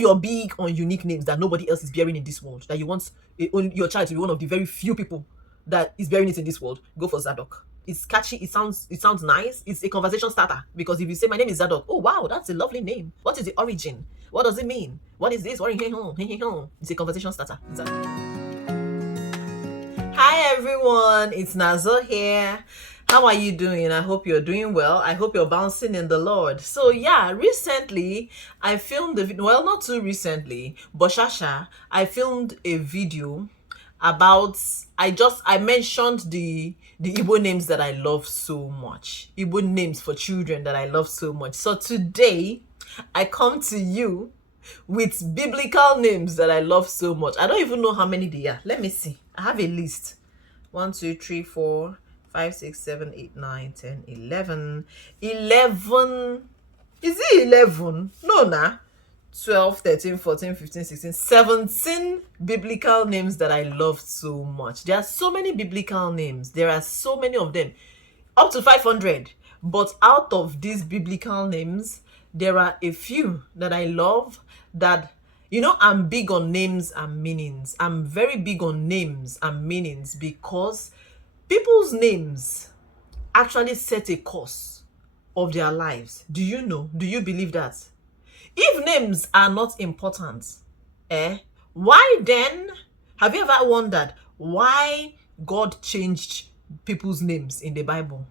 if you're big on unique names that nobody else is bearing in this world, that you want your child to be one of the very few people that is bearing it in this world, go for Zadok. It's catchy, it sounds nice, it's a conversation starter. Because if you say my name is Zadok, oh wow, that's a lovely name. What is the origin? What does it mean? What is this? It's a conversation starter. Hi everyone, it's Nazor here. How are you doing? I hope you're doing well. I hope you're bouncing in the Lord. So yeah, recently I filmed the video. Well, not too recently, but I filmed a video about I mentioned the Igbo names that I love so much. Igbo names for children that I love so much. So today I come to you with biblical names that I love so much. I don't even know how many they are. Let me see. I have a list. 1, 2, 3, 4, 5, 6, 7, 8, 9, 10, 11. 11. Is it 11? No, nah. 12, 13, 14, 15, 16, 17 biblical names that I love so much. There are so many biblical names. There are so many of them. Up to 500. But out of these biblical names, there are a few that I love that, I'm big on names and meanings. I'm very big on names and meanings because people's names actually set a course of their lives. Do you know? Do you believe that? If names are not important, why then? Have you ever wondered why God changed people's names in the Bible?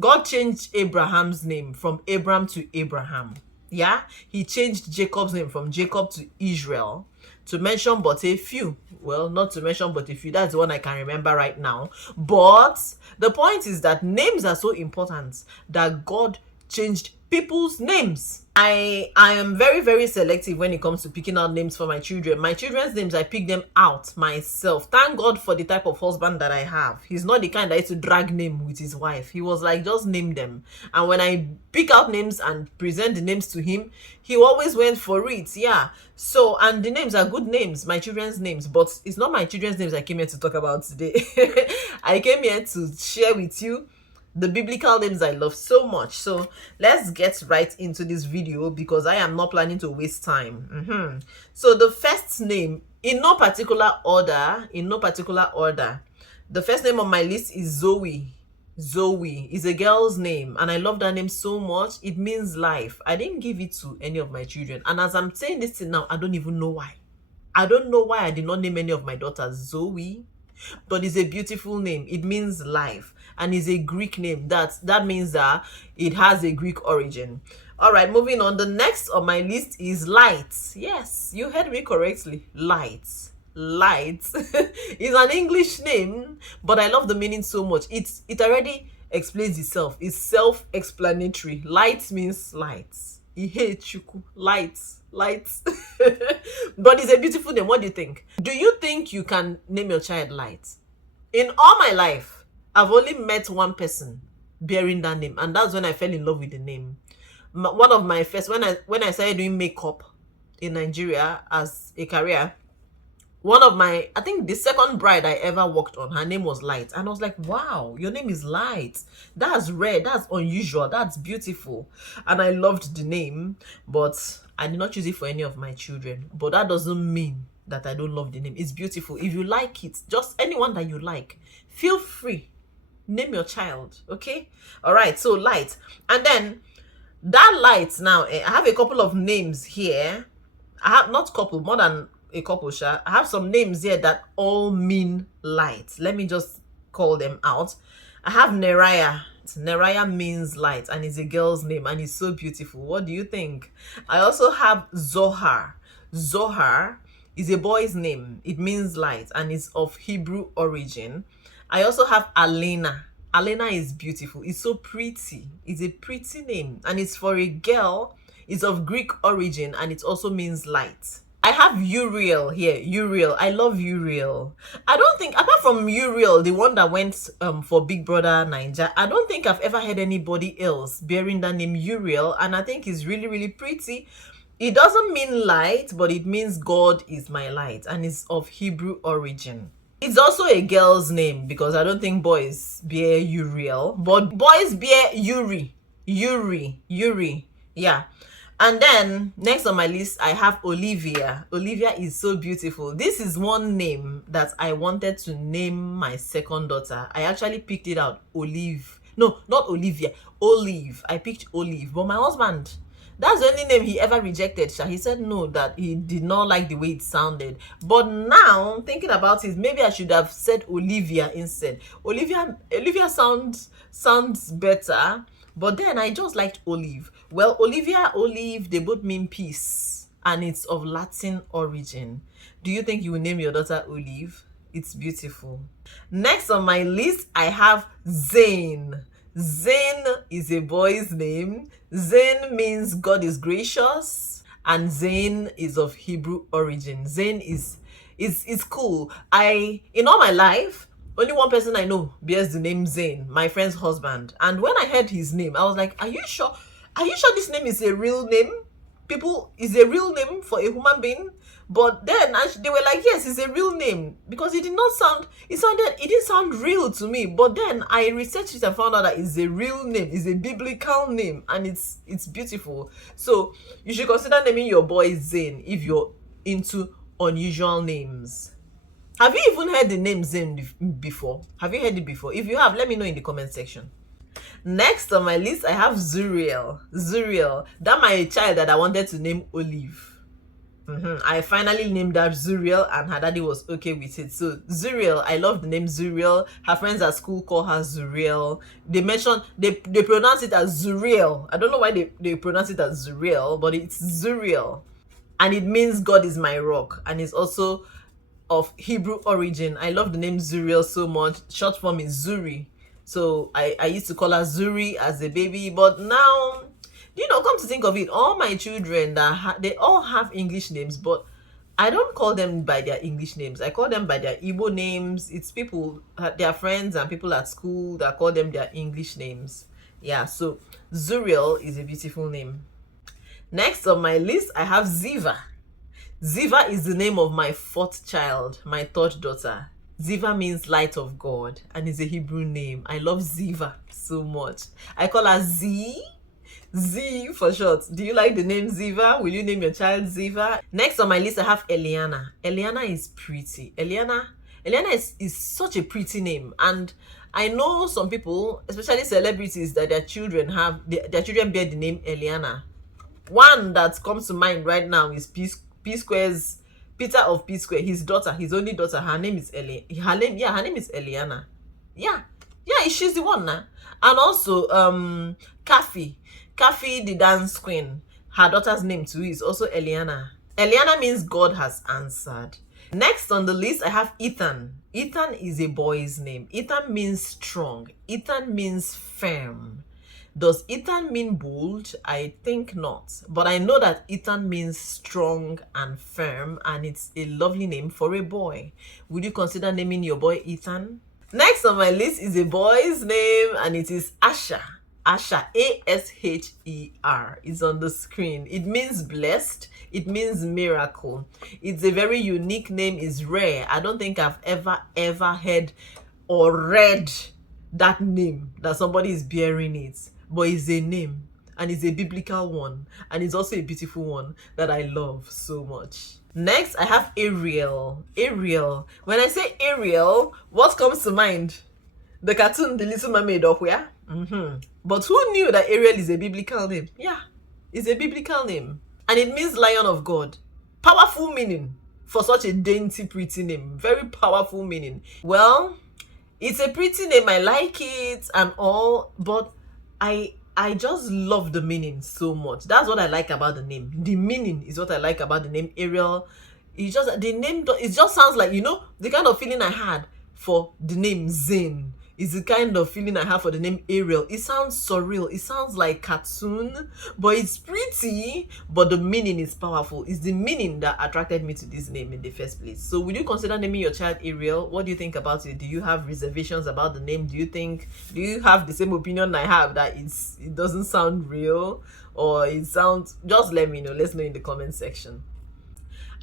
God changed Abraham's name from Abram to Abraham. Yeah, he changed Jacob's name from Jacob to Israel, to mention but a few. Well, not to mention but a few. That's the one I can remember right now. But the point is that names are so important that God changed people's names. I am very, very selective when it comes to picking out names for my children. My children's names, I pick them out myself. Thank God for the type of husband that I have. He's not the kind that used to drag name with his wife. He was like, just name them. And when I pick out names and present the names to him, he always went for it. Yeah. So, and the names are good names, my children's names. But it's not my children's names I came here to talk about today. I came here to share with you the biblical names I love so much. So let's get right into this video because I am not planning to waste time. So the first name, in no particular order, the first name on my list is Zoe. Zoe is a girl's name and I love that name so much. It means life. I didn't give it to any of my children, and as I'm saying this thing now, I don't even know why. I don't know why I did not name any of my daughters Zoe, but it's a beautiful name. It means life, and is a Greek name. That means that it has a Greek origin. All right, moving on. The next on my list is Light. Yes, you heard me correctly. Light. Light is an English name, but I love the meaning so much. It already explains itself. It's self-explanatory. Light means light. Light. But it's a beautiful name. What do you think? Do you think you can name your child Light? In all my life, I've only met one person bearing that name, and that's when I fell in love with the name. One of my first, when I started doing makeup in Nigeria as a career, I think the second bride I ever worked on, her name was Light, and I was like, wow, your name is Light. That's rare, that's unusual, that's beautiful. And I loved the name, but I did not choose it for any of my children. But that doesn't mean that I don't love the name. It's beautiful. If you like it, just anyone that you like, feel free, name your child. Okay, all right. So Light, and then that Light now, I have a couple of names here. I have not couple, more than a couple. I have some names here that all mean light. Let me just call them out. I have Neraya. Neraya means light, and it's a girl's name, and it's so beautiful. What do you think? I also have Zohar. Zohar is a boy's name. It means light, and it's of Hebrew origin. I also have Alena. Alena is beautiful. It's so pretty. It's a pretty name, and it's for a girl. It's of Greek origin, and it also means light. I have Uriel here. Uriel. I love Uriel. I don't think, apart from Uriel, the one that went for Big Brother Naija, I don't think I've ever heard anybody else bearing that name Uriel, and I think it's really, really pretty. It doesn't mean light, but it means God is my light, and it's of Hebrew origin. It's also a girl's name because I don't think boys bear Uriel, but boys bear Yuri. Yeah. And then next on my list, I have Olivia. Olivia is so beautiful. This is one name that I wanted to name my second daughter. I actually picked it out, Olive. No, not Olivia, Olive. I picked Olive. But my husband, that's the only name he ever rejected. He said no, that he did not like the way it sounded. But now, thinking about it, maybe I should have said Olivia instead. Olivia sounds better. But then I just liked Olive. Well, Olivia, Olive, they both mean peace. And it's of Latin origin. Do you think you will name your daughter Olive? It's beautiful. Next on my list, I have Zane. Zane is a boy's name. Zane means God is gracious. And Zane is of Hebrew origin. Zane is cool. In all my life, only one person I know bears the name Zane, my friend's husband. And when I heard his name, I was like, are you sure? Are you sure this name is a real name? Is a real name for a human being? But then they were like, yes, it's a real name. Because it didn't sound real to me. But then I researched it and found out that it's a real name. It's a biblical name. And it's beautiful. So you should consider naming your boy Zane if you're into unusual names. Have you even heard the name Zane before? Have you heard it before? If you have, let me know in the comment section. Next on my list, I have Uriel. Uriel. That's my child that I wanted to name Olive. I finally named her Uriel and her daddy was okay with it. So Uriel, I love the name Uriel. Her friends at school call her Uriel. They pronounce it as Uriel. I don't know why they pronounce it as Uriel, but it's Uriel. And it means God is my rock. And it's also of Hebrew origin. I love the name Uriel so much. Short form is Zuri. So I used to call her Zuri as a baby, but now, come to think of it, all my children, they all have English names, but I don't call them by their English names. I call them by their Igbo names. It's people, their friends and people at school that call them their English names. Yeah, so Zuriel is a beautiful name. Next on my list, I have Ziva. Ziva is the name of my fourth child, my third daughter. Ziva means light of God and is a Hebrew name. I love Ziva so much. I call her Z for short. Do you like the name Ziva? Will you name your child Ziva? Next on my list, I have Eliana. Eliana is pretty. Eliana is such a pretty name. And I know some people, especially celebrities, that their children bear the name Eliana. One that comes to mind right now is P-Square's Peter of P-Square, his only daughter, her name is Eliana. Yeah, she's the one now. And also Kathy the dance queen, her daughter's name too is also Eliana. Eliana means God has answered. Next on the list, I have Ethan. Ethan is a boy's name. Ethan means strong. Ethan means firm. Does Ethan mean bold? I think not. But I know that Ethan means strong and firm, and it's a lovely name for a boy. Would you consider naming your boy Ethan? Next on my list is a boy's name, and it is Asher. Asher, A-S-H-E-R, is on the screen. It means blessed. It means miracle. It's a very unique name. It's rare. I don't think I've ever heard or read that name, that somebody is bearing it. But it's a name, and it's a biblical one, and it's also a beautiful one that I love so much. Next, I have Ariel. Ariel. When I say Ariel, what comes to mind? The cartoon, The Little Mermaid, up where? But who knew that Ariel is a biblical name? Yeah, it's a biblical name, and it means Lion of God. Powerful meaning for such a dainty, pretty name. Very powerful meaning. Well, it's a pretty name. I like it and all, but I just love the meaning so much. That's what I like about the name. The meaning is what I like about the name Ariel. It just sounds like, the kind of feeling I had for the name Zane is the kind of feeling I have for the name Ariel. It sounds surreal. It sounds like cartoon, but it's pretty, but the meaning is powerful. It's the meaning that attracted me to this name in the first place. So would you consider naming your child Ariel? What do you think about it? Do you have reservations about the name? Do you have the same opinion I have, that it doesn't sound real, or it sounds, just let me know. Let's know in the comment section.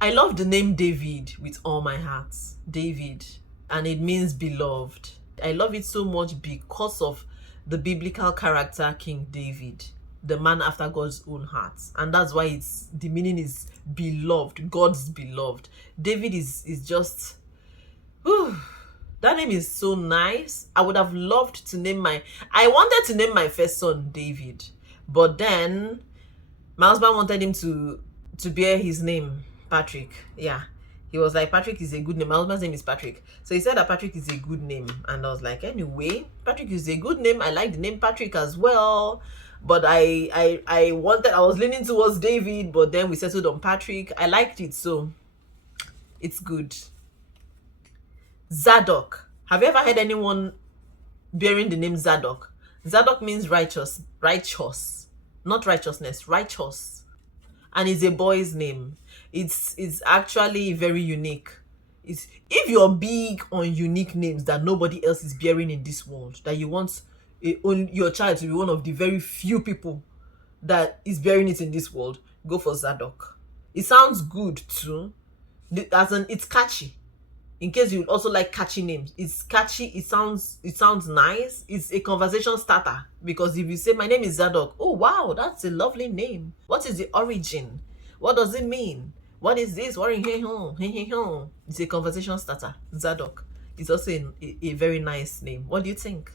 I love the name David with all my heart. David, and it means beloved. I love it so much because of the biblical character King David. the man after God's own heart, and that's why the meaning is beloved, God's beloved. David is just, whew, that name is so nice. I would have loved to I wanted to name my first son David, but then my husband wanted him to bear his name, Patrick. Yeah. He was like, Patrick is a good name. My husband's name is Patrick. So he said that Patrick is a good name. And I was like, anyway, Patrick is a good name. I like the name Patrick as well. But I was leaning towards David, but then we settled on Patrick. I liked it, so it's good. Zadok. Have you ever heard anyone bearing the name Zadok? Zadok means righteous. Not righteousness, righteous. And it's a boy's name. It's actually very unique. If you're big on unique names that nobody else is bearing in this world, that you want your child to be one of the very few people that is bearing it in this world, go for Zadok. It sounds good too. It's catchy. In case you also like catchy names, it's catchy. It sounds nice. It's a conversation starter, because if you say my name is Zadok, oh wow, that's a lovely name. What is the origin? What does it mean? What is this? It's a conversation starter. Zadok. It's also a very nice name. What do you think?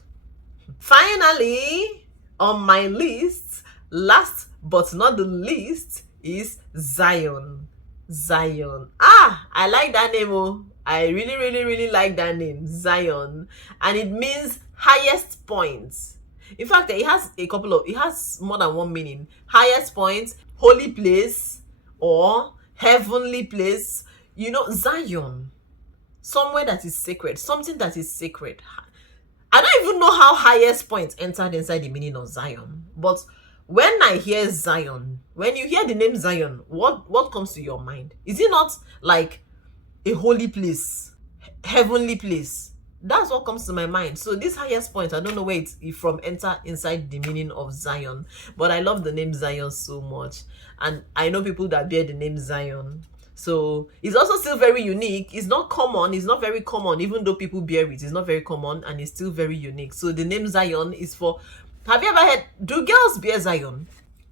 Finally, on my list, last but not the least, is Zion. Zion. I like that name. Oh, I really, really, really like that name, Zion. And it means highest points. In fact, it has more than one meaning. Highest points, holy place, or heavenly place. Zion. Somewhere that is sacred. Something that is sacred. I don't even know how highest points entered inside the meaning of Zion. But when I hear Zion, when you hear the name Zion, what comes to your mind? Is it not like a holy place, heavenly place? That's what comes to my mind. So this highest point, I don't know where it's from enter inside the meaning of Zion, but I love the name Zion so much. And I know people that bear the name Zion. So it's also still very unique. It's not common. It's not very common, even though people bear it. It's not very common, and it's still very unique. So the name Zion is for, have you ever heard, do girls bear Zion?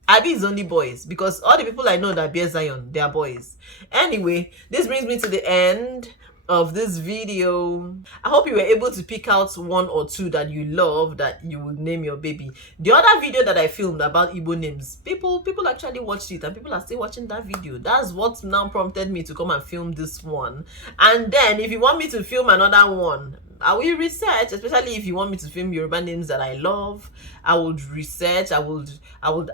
Abi is only boys, because all the people I know that bear Zion, they are boys. Anyway, this brings me to the end of this video. I hope you were able to pick out one or two that you love that you would name your baby. The other video that I filmed about Igbo names, people actually watched it, and people are still watching that video. That's what now prompted me to come and film this one. And then if you want me to film another one, I will research, especially if you want me to film Yoruba names that I love. I would research, I would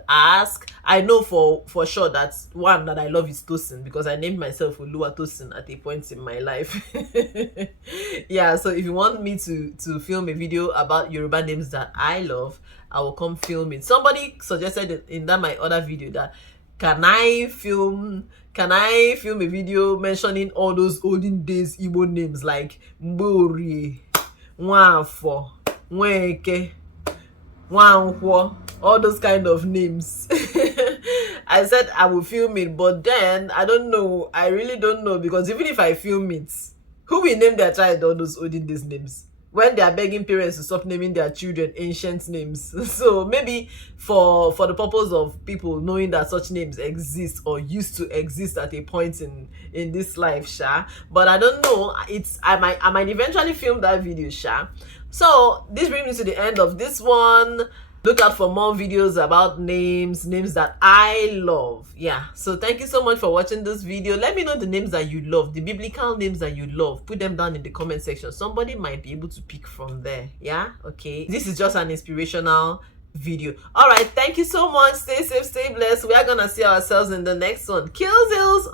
ask. I know for sure that one that I love is Tosin, because I named myself Oluwa Tosin at a point in my life. Yeah, so if you want me to film a video about Yoruba names that I love, I will come film it. Somebody suggested in that my other video that can I film a video mentioning all those olden days Igbo names like Mbori, Nwafo, Nweke, Nwankwo, all those kind of names. I said I will film it, but then I don't know. I really don't know, because even if I film it, who will name their child all those olden days names when they are begging parents to stop naming their children ancient names? So maybe for the purpose of people knowing that such names exist or used to exist at a point in this life, sha. But I don't know. I might eventually film that video, sha. So this brings me to the end of this one. Look out for more videos about names that I love. Yeah, so thank you so much for watching this video. Let me know the names that you love, the biblical names that you love. Put them down in the comment section. Somebody might be able to pick from there. Yeah, okay. This is just an inspirational video. All right, thank you so much. Stay safe, stay blessed. We are gonna see ourselves in the next one. Kills.